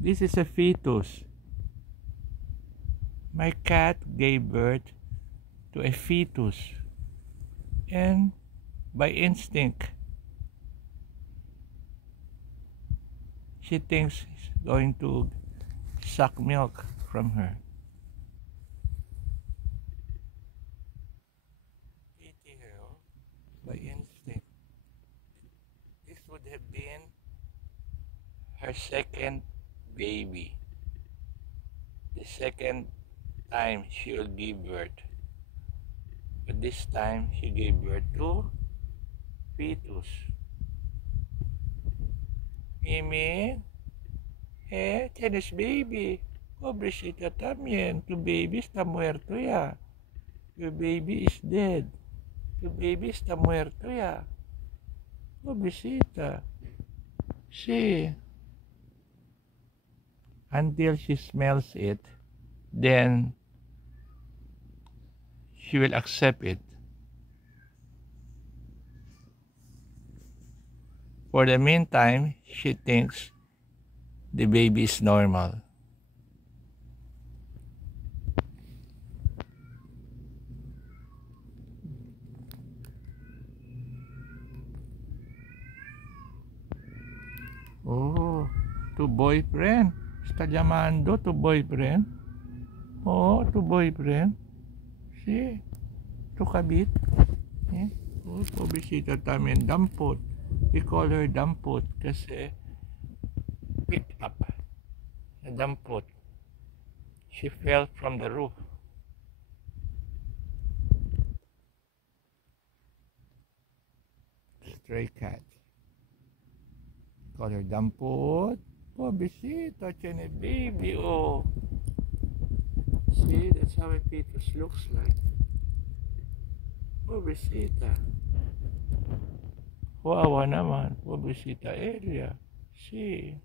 This is a fetus. My cat gave birth to a fetus. And by instinct, she thinks he's going to suck milk from her. Pity her, oh, by instinct. This would have been her second baby. The second time she will give birth. But this time she gave birth to fetus. Mimi, tienes baby. Pobrecita también. Tu baby está muerto ya. Your baby is dead. Your baby está muerto ya. Pobrecita. See. Until she smells it, then she will accept it. For the meantime, she thinks the baby is normal. Oh, tu boyfriend. Está llamando tu boyfriend. Oh, tu boyfriend. Sí, tu kabit. Eh? Oh, pobrecita también. Dampot. We call her dampot kasi pick up. Dampot. She fell from the roof. Stray cat. Call her dampot. Pobrecita, tiene baby. Oh. See, that's how a fetus looks like. Pobrecita. Wawa naman. Pobrecita Elia. See.